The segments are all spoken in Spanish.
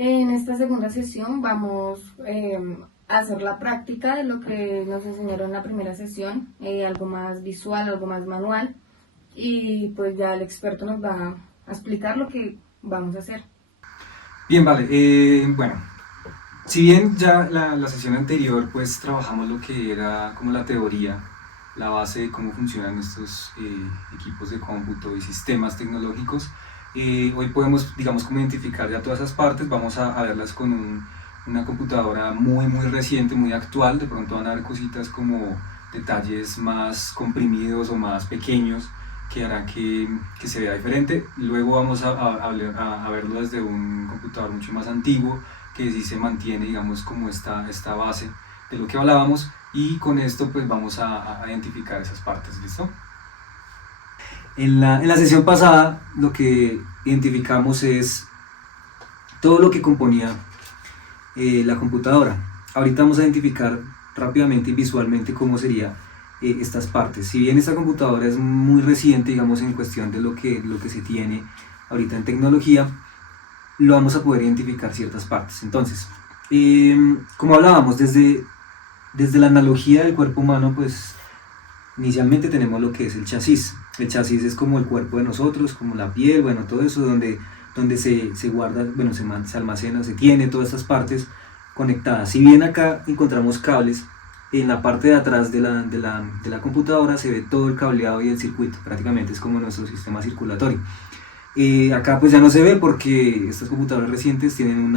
En esta segunda sesión vamos a hacer la práctica de lo que nos enseñaron en la primera sesión, algo más visual, algo más manual, y pues ya el experto nos va a explicar lo que vamos a hacer. Bien, vale. Bueno, si bien ya la sesión anterior pues trabajamos lo que era como la teoría, la base de cómo funcionan estos equipos de cómputo y sistemas tecnológicos, hoy podemos, digamos, como identificar ya todas esas partes. Vamos a verlas con una computadora muy reciente, muy actual. De pronto van a ver cositas como detalles más comprimidos o más pequeños que harán que se vea diferente. Luego vamos a verlo desde un computador mucho más antiguo, que sí se mantiene, digamos, como esta base de lo que hablábamos, y con esto pues vamos a identificar esas partes. ¿Listo? En la sesión pasada lo que identificamos es todo lo que componía la computadora. Ahorita vamos a identificar rápidamente y visualmente cómo sería estas partes. Si bien esta computadora es muy reciente, digamos, en cuestión de lo que se tiene ahorita en tecnología, lo vamos a poder identificar ciertas partes. Entonces, como hablábamos, desde la analogía del cuerpo humano, pues inicialmente tenemos lo que es el chasis. El chasis es como el cuerpo de nosotros, como la piel, bueno, todo eso donde se guarda, bueno, se almacena, se tiene todas estas partes conectadas. Si bien acá encontramos cables, en la parte de atrás de la computadora se ve todo el cableado y el circuito, prácticamente es como nuestro sistema circulatorio. Acá pues ya no se ve porque estas computadoras recientes tienen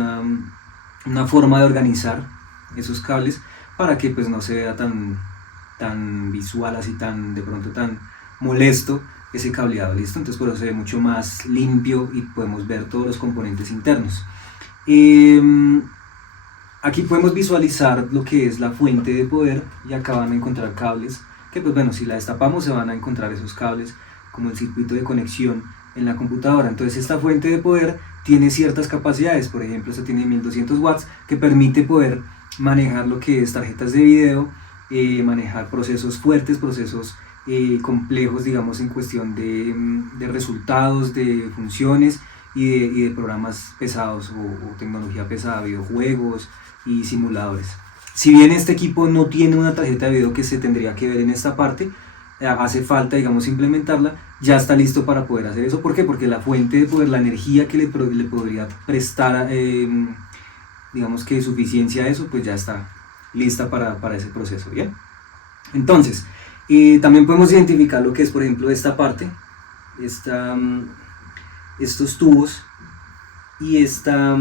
una forma de organizar esos cables para que pues no se vea tan visual, así de pronto tan molesto ese cableado. ¿Listo? Entonces por eso se ve mucho más limpio y podemos ver todos los componentes internos. Aquí podemos visualizar lo que es la fuente de poder, y acá van a encontrar cables que, pues bueno, si la destapamos se van a encontrar esos cables como el circuito de conexión en la computadora. Entonces esta fuente de poder tiene ciertas capacidades. Por ejemplo, esta tiene 1200 watts que permite poder manejar lo que es tarjetas de video, manejar procesos fuertes, procesos complejos, digamos, en cuestión de resultados, de funciones y de programas pesados o tecnología pesada, videojuegos y simuladores. Si bien este equipo no tiene una tarjeta de video que se tendría que ver en esta parte, hace falta, digamos, implementarla. Ya está listo para poder hacer eso. ¿Por qué? Porque la fuente de poder, la energía que le podría prestar, digamos que suficiencia a eso, pues ya está lista para ese proceso. ¿Bien? Entonces, también podemos identificar lo que es, por ejemplo, esta parte, estos tubos y esta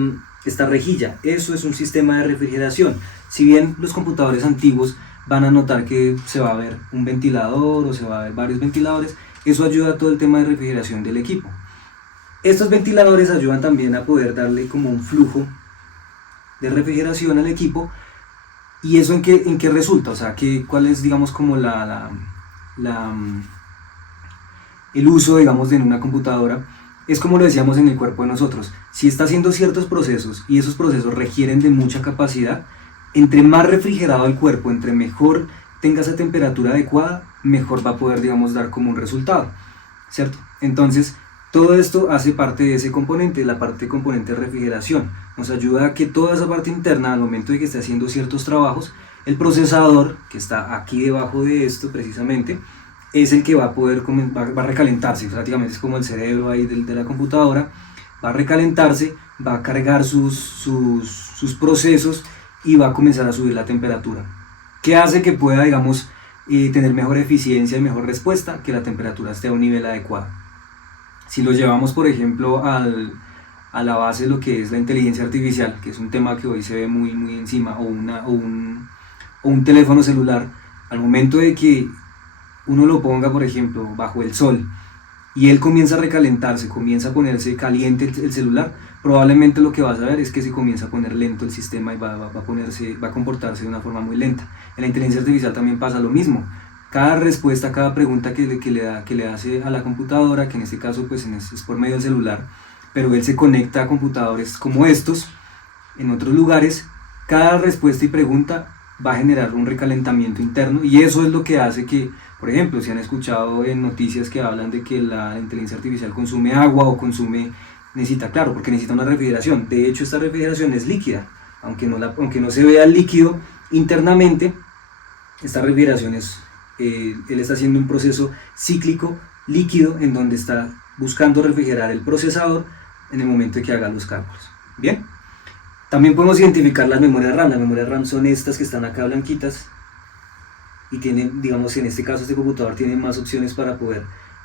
rejilla. Eso es un sistema de refrigeración. Si bien los computadores antiguos van a notar que se va a ver un ventilador o se va a ver varios ventiladores, eso ayuda a todo el tema de refrigeración del equipo. Estos ventiladores ayudan también a poder darle como un flujo de refrigeración al equipo. ¿Y eso en qué resulta? O sea, ¿cuál es, digamos, como el uso, digamos, en una computadora? Es como lo decíamos en el cuerpo de nosotros. Si está haciendo ciertos procesos y esos procesos requieren de mucha capacidad, entre más refrigerado el cuerpo, entre mejor tenga esa temperatura adecuada, mejor va a poder, digamos, dar como un resultado, ¿cierto? Entonces, todo esto hace parte de ese componente, la parte componente de refrigeración. Nos ayuda a que toda esa parte interna, al momento de que esté haciendo ciertos trabajos, el procesador, que está aquí debajo de esto precisamente, es el que va a poder, va a recalentarse. Prácticamente es como el cerebro ahí de la computadora, va a recalentarse, va a cargar sus procesos y va a comenzar a subir la temperatura, que hace que pueda, digamos, tener mejor eficiencia y mejor respuesta, que la temperatura esté a un nivel adecuado. Si lo llevamos, por ejemplo, a la base de lo que es la inteligencia artificial, que es un tema que hoy se ve muy encima, o un teléfono celular, al momento de que uno lo ponga, por ejemplo, bajo el sol y él comienza a recalentarse, comienza a ponerse caliente el celular, probablemente lo que vas a ver es que se comienza a poner lento el sistema y va a comportarse de una forma muy lenta. En la inteligencia artificial también pasa lo mismo. Cada respuesta, cada pregunta que le hace a la computadora, que en este caso pues es por medio del celular, pero él se conecta a computadores como estos, en otros lugares, cada respuesta y pregunta va a generar un recalentamiento interno, y eso es lo que hace que, por ejemplo, si han escuchado en noticias que hablan de que la inteligencia artificial consume agua o consume necesita, claro, porque necesita una refrigeración. De hecho, esta refrigeración es líquida, aunque no se vea el líquido internamente. Esta refrigeración él está haciendo un proceso cíclico líquido en donde está buscando refrigerar el procesador en el momento en que haga los cálculos. Bien, también podemos identificar las memorias RAM. Las memorias RAM son estas que están acá blanquitas y tienen, digamos, en este caso este computador tiene más opciones para poder,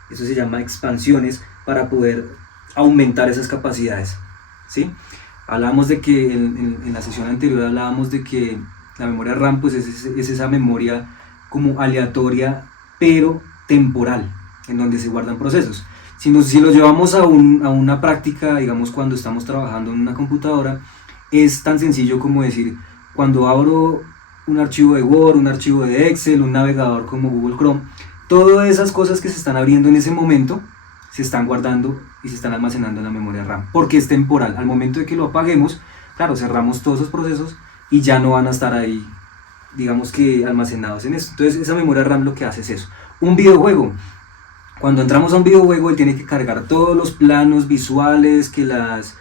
eso se llama expansiones, para poder aumentar esas capacidades, ¿sí? Hablábamos de que en la sesión anterior hablábamos de que la memoria RAM pues es esa memoria como aleatoria pero temporal, en donde se guardan procesos. Si lo llevamos a una práctica, digamos cuando estamos trabajando en una computadora, es tan sencillo como decir, cuando abro un archivo de Word, un archivo de Excel, un navegador como Google Chrome, todas esas cosas que se están abriendo en ese momento se están guardando y se están almacenando en la memoria RAM, porque es temporal. Al momento de que lo apaguemos, claro, cerramos todos esos procesos y ya no van a estar ahí, digamos que almacenados en eso. Entonces esa memoria RAM lo que hace es eso. Un videojuego, cuando entramos a un videojuego, él tiene que cargar todos los planos visuales, que los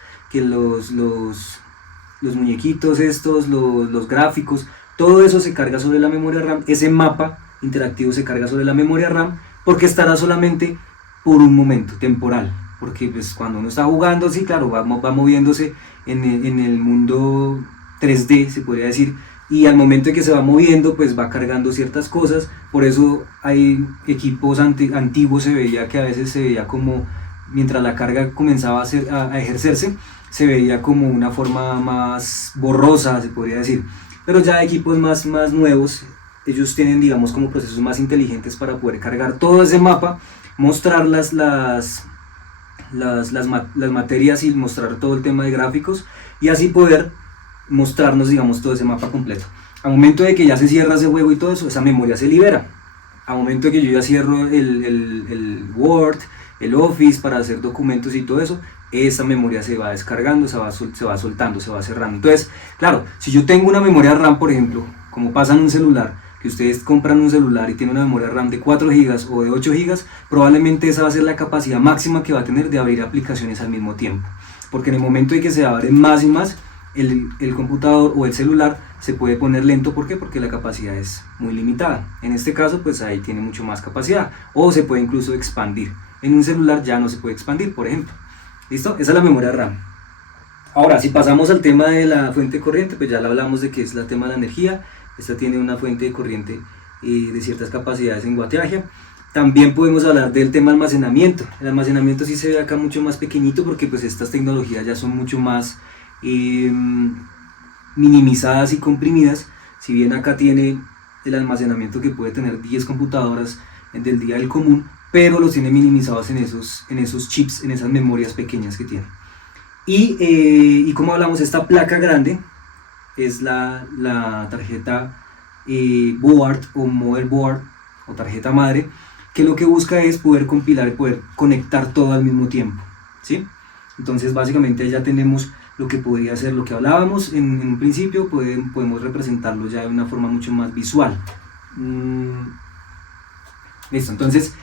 muñequitos estos, los gráficos, todo eso se carga sobre la memoria RAM. Ese mapa interactivo se carga sobre la memoria RAM porque estará solamente por un momento temporal, porque pues cuando uno está jugando, sí, claro, va moviéndose en el mundo 3D, se podría decir, y al momento en que se va moviendo pues va cargando ciertas cosas. Por eso hay equipos antiguos, se veía que a veces se veía como mientras la carga comenzaba a ejercerse, se veía como una forma más borrosa, se podría decir. Pero ya equipos más nuevos, ellos tienen, digamos, como procesos más inteligentes para poder cargar todo ese mapa, mostrar las materias y mostrar todo el tema de gráficos, y así poder mostrarnos, digamos, todo ese mapa completo. Al momento de que ya se cierra ese juego y todo eso, esa memoria se libera. Al momento de que yo ya cierro el Word, el Office para hacer documentos y todo eso, esa memoria se va descargando, se va soltando, se va cerrando. Entonces, claro, si yo tengo una memoria RAM, por ejemplo, como pasa en un celular, que ustedes compran un celular y tiene una memoria RAM de 4 GB o de 8 GB, probablemente esa va a ser la capacidad máxima que va a tener de abrir aplicaciones al mismo tiempo. Porque en el momento en que se abren más y más, el computador o el celular se puede poner lento. ¿Por qué? Porque la capacidad es muy limitada. En este caso, pues ahí tiene mucho más capacidad, o se puede incluso expandir. En un celular ya no se puede expandir, por ejemplo. ¿Listo? Esa es la memoria RAM. Ahora, si pasamos al tema de la fuente de corriente, pues ya le hablamos de que es el tema de la energía. Esta tiene una fuente de corriente de ciertas capacidades en wattaje. También podemos hablar del tema almacenamiento. El almacenamiento sí se ve acá mucho más pequeñito, porque pues estas tecnologías ya son mucho más minimizadas y comprimidas. Si bien acá tiene el almacenamiento que puede tener 10 computadoras del día del común, pero los tiene minimizados en esos chips, en esas memorias pequeñas que tiene. Y como hablamos, esta placa grande es la tarjeta board o motherboard o tarjeta madre, que lo que busca es poder compilar y poder conectar todo al mismo tiempo, ¿sí? Entonces básicamente ya tenemos lo que podría ser lo que hablábamos en un principio. Podemos representarlo ya de una forma mucho más visual. Listo, entonces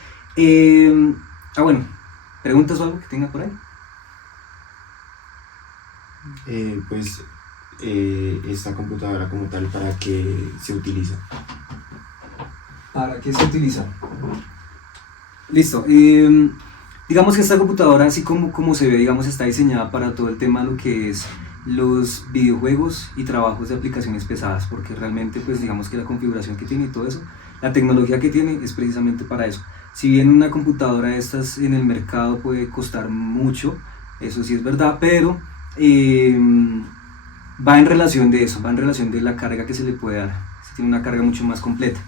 bueno, ¿preguntas o algo que tenga por ahí? Esta computadora como tal, ¿para qué se utiliza? ¿Para qué se utiliza? Listo, digamos que esta computadora, así como se ve, digamos, está diseñada para todo el tema de lo que es los videojuegos y trabajos de aplicaciones pesadas, porque realmente pues digamos que la configuración que tiene y todo eso, la tecnología que tiene es precisamente para eso. Si bien una computadora de estas en el mercado puede costar mucho, eso sí es verdad, pero va en relación de eso, va en relación de la carga que se le puede dar. Se tiene una carga mucho más completa.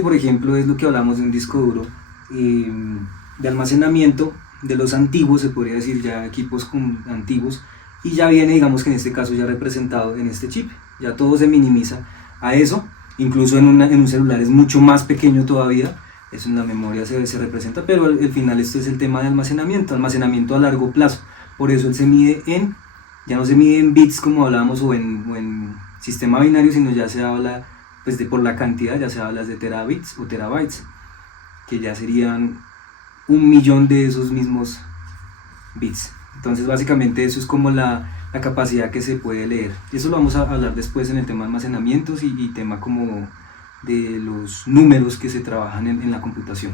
Por ejemplo, es lo que hablamos de un disco duro de almacenamiento de los antiguos, se podría decir, ya equipos antiguos, y ya viene, digamos que en este caso ya representado en este chip. Ya todo se minimiza a eso, incluso en un celular es mucho más pequeño todavía. Eso en la memoria se representa, pero al final esto es el tema de almacenamiento a largo plazo. Por eso él se mide ya no se mide en bits como hablábamos o en sistema binario, sino ya se habla pues por la cantidad, ya se habla de terabits o terabytes, que ya serían 1 millón de esos mismos bits. Entonces básicamente eso es como la capacidad que se puede leer. Eso lo vamos a hablar después en el tema de almacenamientos y tema como de los números que se trabajan en la computación.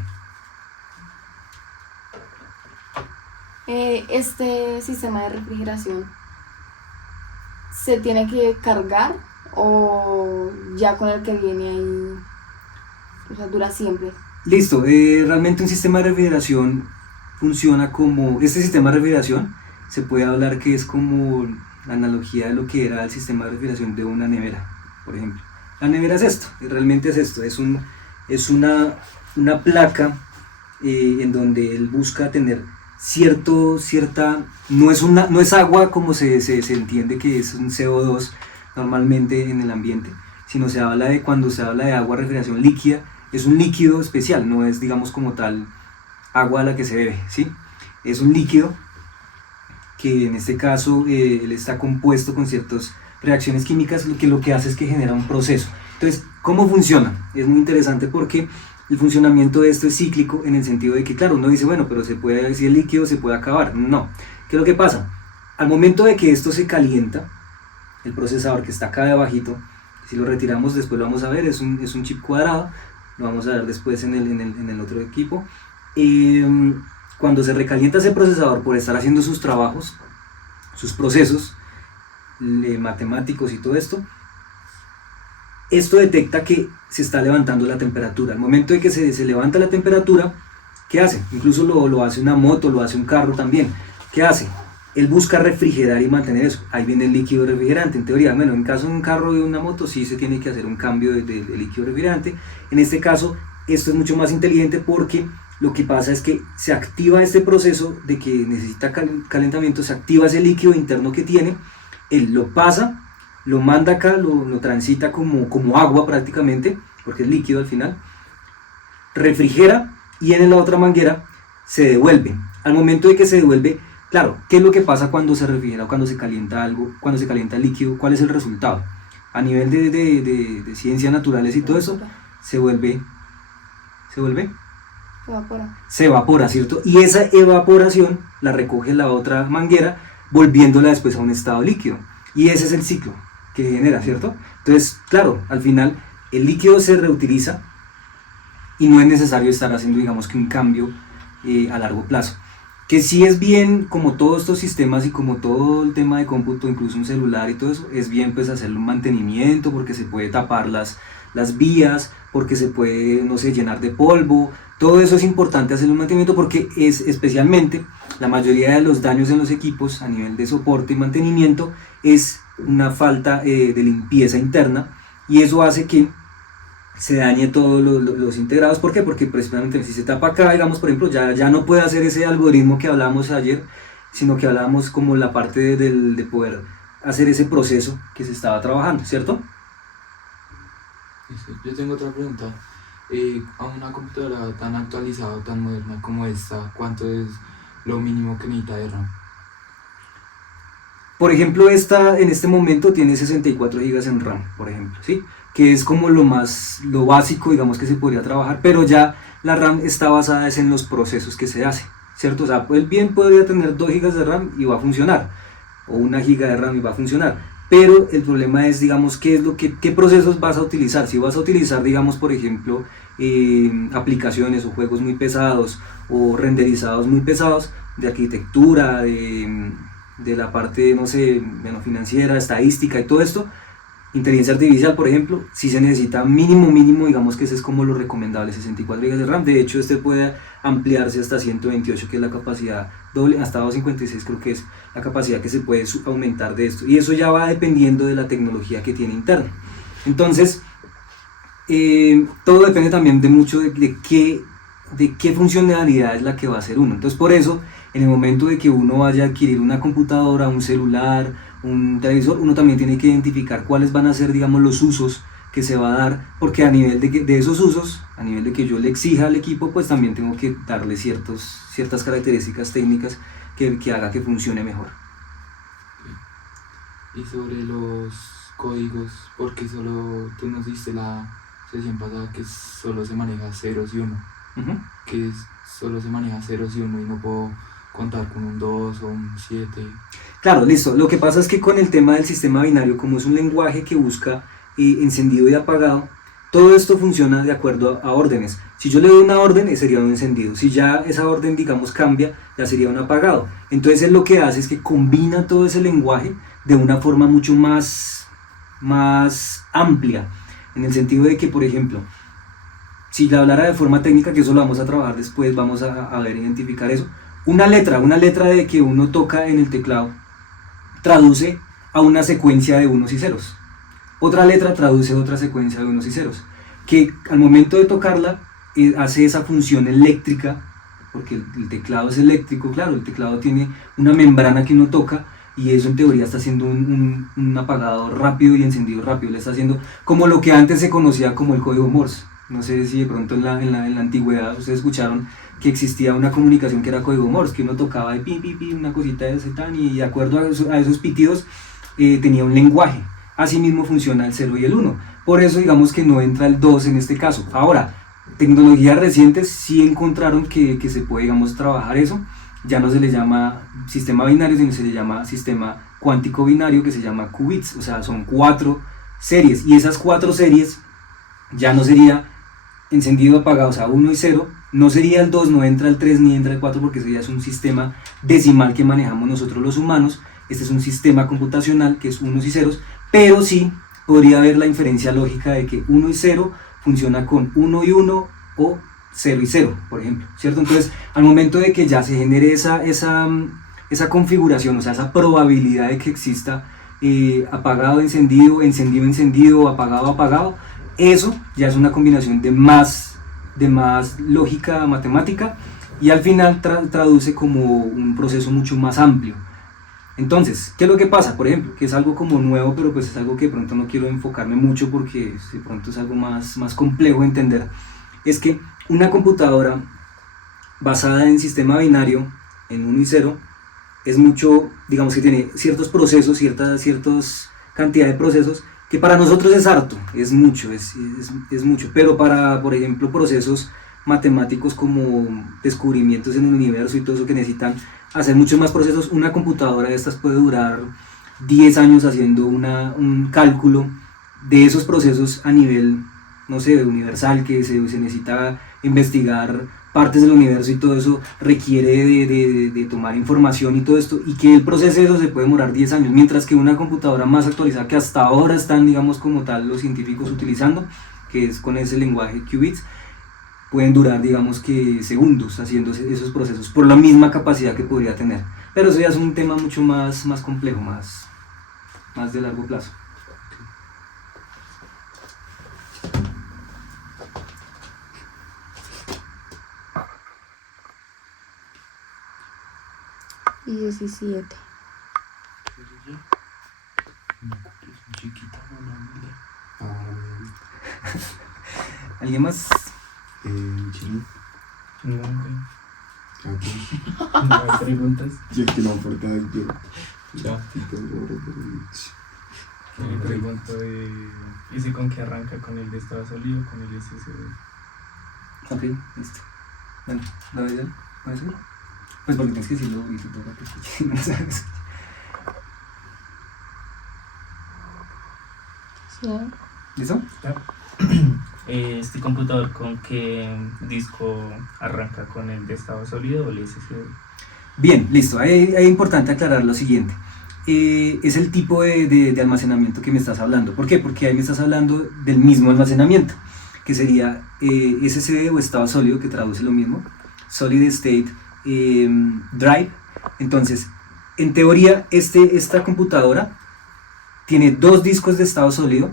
Este sistema de refrigeración, ¿se tiene que cargar o ya con el que viene ahí, o sea, dura siempre? Listo, realmente un sistema de refrigeración funciona como, este sistema de refrigeración se puede hablar que es como la analogía de lo que era el sistema de refrigeración de una nevera, por ejemplo. La nevera es esto, realmente es esto, es una placa en donde él busca tener no es agua como se entiende que es un CO2 normalmente en el ambiente, sino cuando se habla de agua refrigeración líquida, es un líquido especial, no es digamos como tal agua a la que se bebe, ¿sí? Es un líquido que en este caso él está compuesto con ciertas reacciones químicas, lo que hace es que genera un proceso. Entonces, ¿cómo funciona? Es muy interesante porque el funcionamiento de esto es cíclico en el sentido de que, claro, uno dice, bueno, pero si el líquido se puede acabar. No. ¿Qué es lo que pasa? Al momento de que esto se calienta, el procesador que está acá debajito, si lo retiramos después lo vamos a ver, es un chip cuadrado, lo vamos a ver después en el otro equipo. Cuando se recalienta ese procesador por estar haciendo sus trabajos, sus procesos matemáticos y todo esto detecta que se está levantando la temperatura. Al momento de que se levanta la temperatura, ¿qué hace? Incluso lo hace una moto, lo hace un carro también. ¿Qué hace? Él busca refrigerar y mantener eso. Ahí viene el líquido refrigerante. En teoría, bueno, en caso de un carro y de una moto sí se tiene que hacer un cambio de líquido refrigerante. En este caso, esto es mucho más inteligente porque lo que pasa es que se activa este proceso de que necesita calentamiento, se activa ese líquido interno que tiene, él lo pasa, lo manda acá, lo transita como agua prácticamente, porque es líquido al final, refrigera y en la otra manguera se devuelve. Al momento de que se devuelve, claro, ¿qué es lo que pasa cuando se refrigera o cuando se calienta algo, cuando se calienta el líquido? ¿Cuál es el resultado? A nivel de ciencias naturales y todo eso, se evapora, ¿cierto? Y esa evaporación la recoge la otra manguera, volviéndola después a un estado líquido. Y ese es el ciclo que genera, ¿cierto? Entonces, claro, al final el líquido se reutiliza y no es necesario estar haciendo, digamos, que un cambio a largo plazo. Que sí es bien, como todos estos sistemas y como todo el tema de cómputo, incluso un celular y todo eso, es bien pues hacerle un mantenimiento porque se puede tapar las vías, porque se puede, no sé, llenar de polvo. Todo eso es importante hacerle un mantenimiento porque es especialmente la mayoría de los daños en los equipos a nivel de soporte y mantenimiento es una falta de limpieza interna y eso hace que se dañe todos los integrados. ¿Por qué? Porque precisamente si se tapa acá, digamos, por ejemplo, ya no puede hacer ese algoritmo que hablábamos ayer, sino que hablábamos como la parte de poder hacer ese proceso que se estaba trabajando, ¿cierto? Yo tengo otra pregunta. A una computadora tan actualizada, tan moderna como esta, ¿cuánto es lo mínimo que necesita de RAM? Por ejemplo, esta en este momento tiene 64 GB en RAM, por ejemplo, ¿sí? Que es como lo básico, digamos, que se podría trabajar, pero ya la RAM está basada en los procesos que se hace, ¿cierto? O sea, pues bien podría tener 2 GB de RAM y va a funcionar, o 1 GB de RAM y va a funcionar, pero el problema es, digamos, qué procesos vas a utilizar. Si vas a utilizar, digamos, por ejemplo, aplicaciones o juegos muy pesados o renderizados muy pesados de arquitectura, de la parte, no sé, bueno, financiera, estadística y todo esto, inteligencia artificial, por ejemplo, si se necesita mínimo, digamos que ese es como lo recomendable, 64 GB de RAM. De hecho, este puede ampliarse hasta 128, que es la capacidad doble, hasta 256 creo que es la capacidad que se puede aumentar de esto. Y eso ya va dependiendo de la tecnología que tiene interna. Entonces, todo depende también de mucho de qué funcionalidad es la que va a hacer uno. Entonces, por eso, en el momento de que uno vaya a adquirir una computadora, un celular, un televisor, uno también tiene que identificar cuáles van a ser, digamos, los usos que se va a dar, porque a nivel de esos usos, a nivel de que yo le exija al equipo, pues también tengo que darle ciertas características técnicas que haga que funcione mejor. Y sobre los códigos, porque solo tú nos diste la sesión pasada que solo se maneja ceros y uno, que solo se maneja ceros y uno y no puedo contar con un 2 o un 7. Claro, listo. Lo que pasa es que con el tema del sistema binario, como es un lenguaje que busca encendido y apagado, todo esto funciona de acuerdo a órdenes. Si yo le doy una orden, sería un encendido. Si ya esa orden, digamos, cambia, ya sería un apagado. Entonces él lo que hace es que combina todo ese lenguaje de una forma mucho más amplia, en el sentido de que, por ejemplo, si le hablara de forma técnica, que eso lo vamos a trabajar después, vamos a ver, identificar eso. Una letra de que uno toca en el teclado traduce a una secuencia de unos y ceros. Otra letra traduce a otra secuencia de unos y ceros, que al momento de tocarla hace esa función eléctrica, porque el teclado es eléctrico, claro, el teclado tiene una membrana que uno toca, y eso en teoría está haciendo un apagado rápido y encendido rápido, le está haciendo como lo que antes se conocía como el código Morse. No sé si de pronto en la antigüedad ustedes escucharon que existía una comunicación que era código Morse, que uno tocaba de pi, pi, pi, una cosita de ese tan, y de acuerdo a esos pitidos tenía un lenguaje. Así mismo funciona el 0 y el 1. Por eso digamos que no entra el 2 en este caso. Ahora, tecnologías recientes sí encontraron que se puede, digamos, trabajar eso. Ya no se le llama sistema binario, sino se le llama sistema cuántico binario, que se llama qubits. O sea, son 4 series. Y esas 4 series ya no sería encendido apagado, o sea, 1 y 0. No sería el 2, no entra el 3 ni entra el 4, porque eso ya es un sistema decimal que manejamos nosotros los humanos. Este es un sistema computacional que es unos y ceros, pero sí podría haber la inferencia lógica de que 1 y 0 funciona con 1 y 1 o 0 y 0, por ejemplo, ¿cierto? Entonces, al momento de que ya se genere esa configuración, o sea, esa probabilidad de que exista apagado, encendido, encendido, encendido, apagado, apagado, eso ya es una combinación de más lógica matemática, y al final traduce como un proceso mucho más amplio. Entonces, ¿qué es lo que pasa? Por ejemplo, que es algo como nuevo, pero pues es algo que de pronto no quiero enfocarme mucho porque de pronto es algo más complejo de entender. Es que una computadora basada en sistema binario, en 1 y 0, es mucho, digamos que tiene ciertos procesos, ciertas cantidad de procesos, que para nosotros es harto, es mucho, pero para, por ejemplo, procesos matemáticos como descubrimientos en el universo y todo eso que necesitan hacer muchos más procesos, una computadora de estas puede durar 10 años haciendo un cálculo de esos procesos a nivel, no sé, universal, que se necesita investigar partes del universo, y todo eso requiere de tomar información y todo esto, y que el proceso de eso se puede demorar 10 años, mientras que una computadora más actualizada que hasta ahora están, digamos, como tal los científicos utilizando, que es con ese lenguaje qubits, pueden durar, digamos que segundos haciendo esos procesos por la misma capacidad que podría tener. Pero eso ya es un tema mucho más complejo, más de largo plazo. Y 17. ¿Alguien más? Chile. No, Aquí. no hay preguntas. Yo que no aporta yo. Ya. Me pregunto ¿ese con qué arranca? ¿Con el de estado sólido o con el SSD? Ok, listo. Bueno, ¿lo ves ya? ¿Puedes subir? Pues porque tienes que decirlo y tú porque no sabes. Sí. ¿Listo? ¿Este computador con qué disco arranca? ¿Con el de estado sólido o el SSD? Bien, listo. Es importante aclarar lo siguiente. Es el tipo de almacenamiento que me estás hablando. ¿Por qué? Porque ahí me estás hablando del mismo almacenamiento, que sería SSD o estado sólido, que traduce lo mismo, Solid State Drive. Entonces, en teoría, esta computadora tiene 2 discos de estado sólido,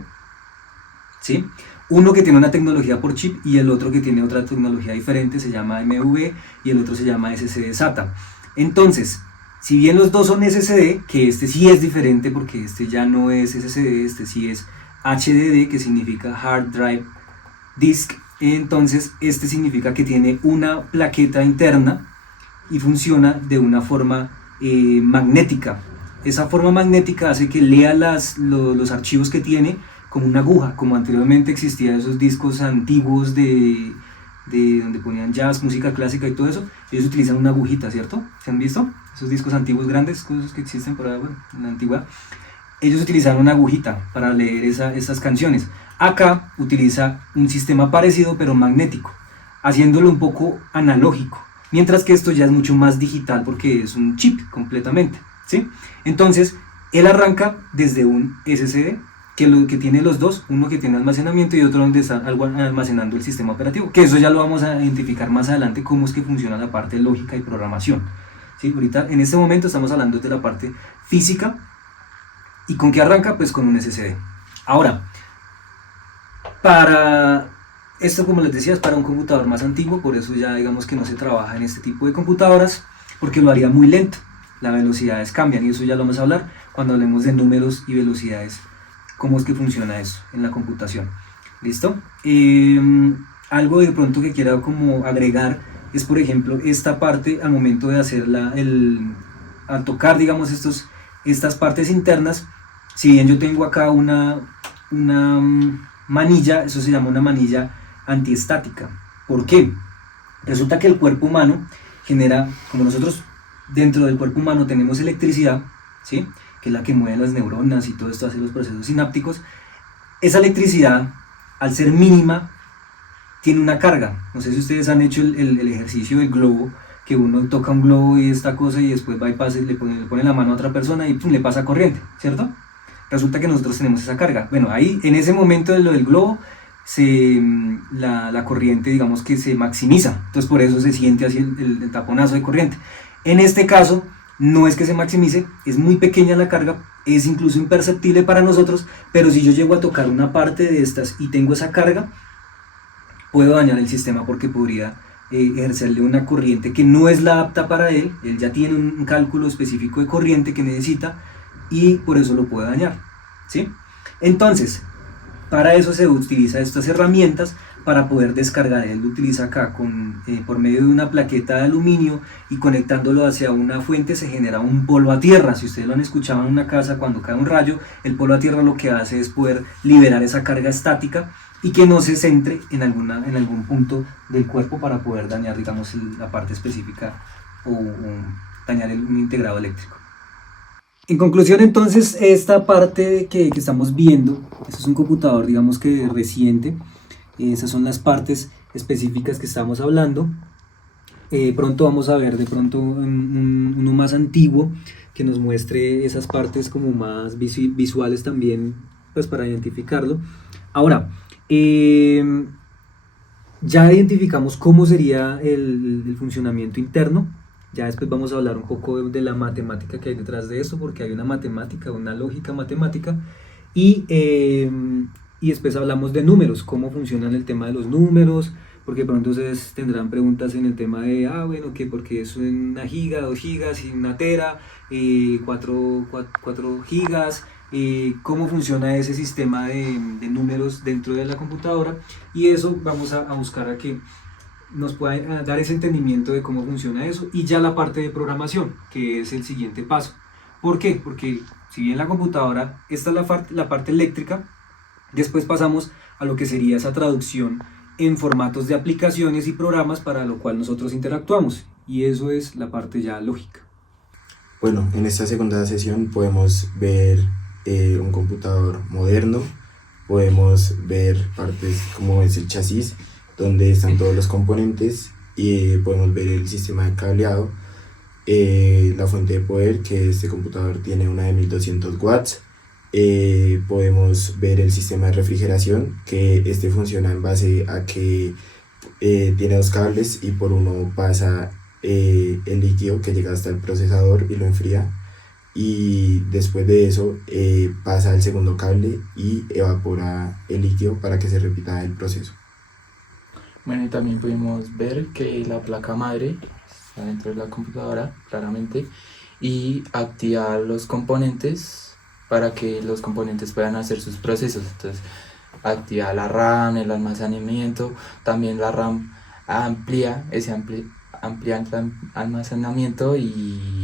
¿sí? Uno que tiene una tecnología por chip y el otro que tiene otra tecnología diferente, se llama MV, y el otro se llama SSD SATA. Entonces, si bien los dos son SSD, que este sí es diferente porque este ya no es SSD, este sí es HDD, que significa Hard Drive Disk, entonces este significa que tiene una plaqueta interna y funciona de una forma magnética. Esa forma magnética hace que lea los archivos que tiene como una aguja, como anteriormente existían esos discos antiguos de de donde ponían jazz, música clásica y todo eso, ellos utilizan una agujita, ¿cierto? ¿Se han visto? Esos discos antiguos grandes, cosas que existen por ahí, bueno, en la antigüedad. Ellos utilizaron una agujita para leer esas canciones. Acá utiliza un sistema parecido pero magnético, haciéndolo un poco analógico, mientras que esto ya es mucho más digital porque es un chip completamente, ¿sí? Entonces, él arranca desde un SSD, que tiene los dos, uno que tiene almacenamiento y otro donde está almacenando el sistema operativo, que eso ya lo vamos a identificar más adelante cómo es que funciona la parte lógica y programación, ¿sí? Ahorita, en este momento estamos hablando de la parte física. ¿Y con qué arranca? Pues con un SSD. Ahora, para esto, como les decía, es para un computador más antiguo, por eso ya digamos que no se trabaja en este tipo de computadoras, porque lo haría muy lento, las velocidades cambian, y eso ya lo vamos a hablar cuando hablemos de números y velocidades, cómo es que funciona eso en la computación. ¿Listo? Algo de pronto que quiera como agregar es, por ejemplo, esta parte al momento de hacer al tocar, digamos, estas partes internas. Si bien yo tengo acá una manilla, eso se llama una manilla antiestática. ¿Por qué? Resulta que el cuerpo humano genera, como nosotros dentro del cuerpo humano tenemos electricidad, ¿sí? Que es la que mueve las neuronas y todo esto hace los procesos sinápticos, esa electricidad, al ser mínima, tiene una carga. No sé si ustedes han hecho el ejercicio del globo, que uno toca un globo y esta cosa y después va y pasa y le pone la mano a otra persona y pum, le pasa corriente, ¿cierto? Resulta que nosotros tenemos esa carga. Bueno, ahí en ese momento de lo del globo, la corriente, digamos que se maximiza, entonces por eso se siente así el taponazo de corriente. En este caso, no es que se maximice, es muy pequeña la carga, es incluso imperceptible para nosotros, pero si yo llego a tocar una parte de estas y tengo esa carga, puedo dañar el sistema porque podría ejercerle una corriente que no es la apta para él ya tiene un cálculo específico de corriente que necesita y por eso lo puede dañar, ¿sí? Entonces, para eso se utiliza estas herramientas para poder descargar. Él lo utiliza acá por medio de una plaqueta de aluminio y conectándolo hacia una fuente se genera un polo a tierra. Si ustedes lo han escuchado en una casa, cuando cae un rayo, el polo a tierra lo que hace es poder liberar esa carga estática y que no se centre en algún punto del cuerpo para poder dañar, digamos, la parte específica o dañar un integrado eléctrico. En conclusión, entonces, esta parte que estamos viendo, esto es un computador, digamos que reciente, esas son las partes específicas que estamos hablando. Pronto vamos a ver de pronto uno más antiguo que nos muestre esas partes como más visuales también, pues para identificarlo. Ahora, ya identificamos cómo sería el funcionamiento interno. Ya después vamos a hablar un poco de la matemática que hay detrás de eso, porque hay una matemática, una lógica matemática, y después hablamos de números, cómo funcionan el tema de los números, porque pronto ustedes tendrán preguntas en el tema de, bueno, que porque es una giga, 2 gigas, y una tera, 4 gigas, cómo funciona ese sistema de números dentro de la computadora, y eso vamos a buscar a que nos pueda dar ese entendimiento de cómo funciona eso, y ya la parte de programación, que es el siguiente paso. ¿Por qué? Porque si bien la computadora, esta es la parte eléctrica, después pasamos a lo que sería esa traducción en formatos de aplicaciones y programas para lo cual nosotros interactuamos, y eso es la parte ya lógica. Bueno, en esta segunda sesión podemos ver un computador moderno, podemos ver partes como es el chasis, donde están todos los componentes, y podemos ver el sistema de cableado, la fuente de poder, que este computador tiene una de 1200 watts, podemos ver el sistema de refrigeración, que este funciona en base a que tiene 2 cables y por uno pasa el líquido que llega hasta el procesador y lo enfría, y después de eso pasa al segundo cable y evapora el líquido para que se repita el proceso. Bueno, y también pudimos ver que la placa madre está dentro de la computadora, claramente, y activa los componentes para que los componentes puedan hacer sus procesos. Entonces, activa la RAM, el almacenamiento, también la RAM amplía el almacenamiento y